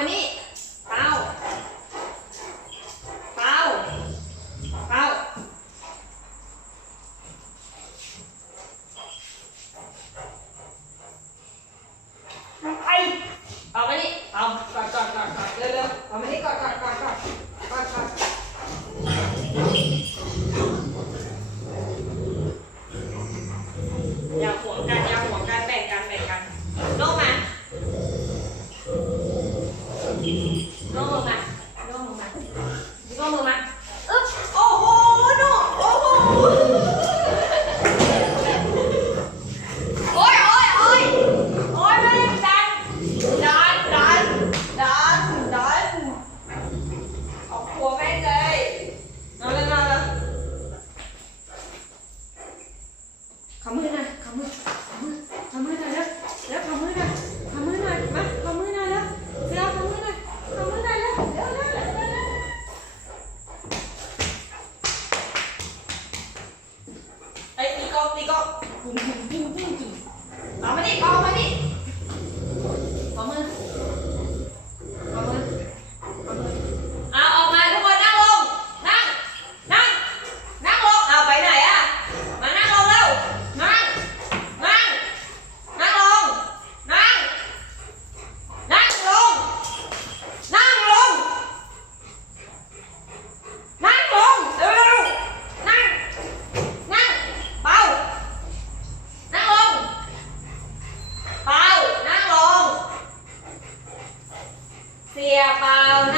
วันนี้ อมือมาเออโอ้โหหนูโอ้โหโอ้ยโอ้ยโอ้ยโอ้ยไม่ดันดันดันดันดันเอาหัวแม่งเลยเอาเลยมาเลยขำมือนะ ตีกบปุ่มปุ่มปุ่มปุ่มปุ่มมาดิมาดิ 钱包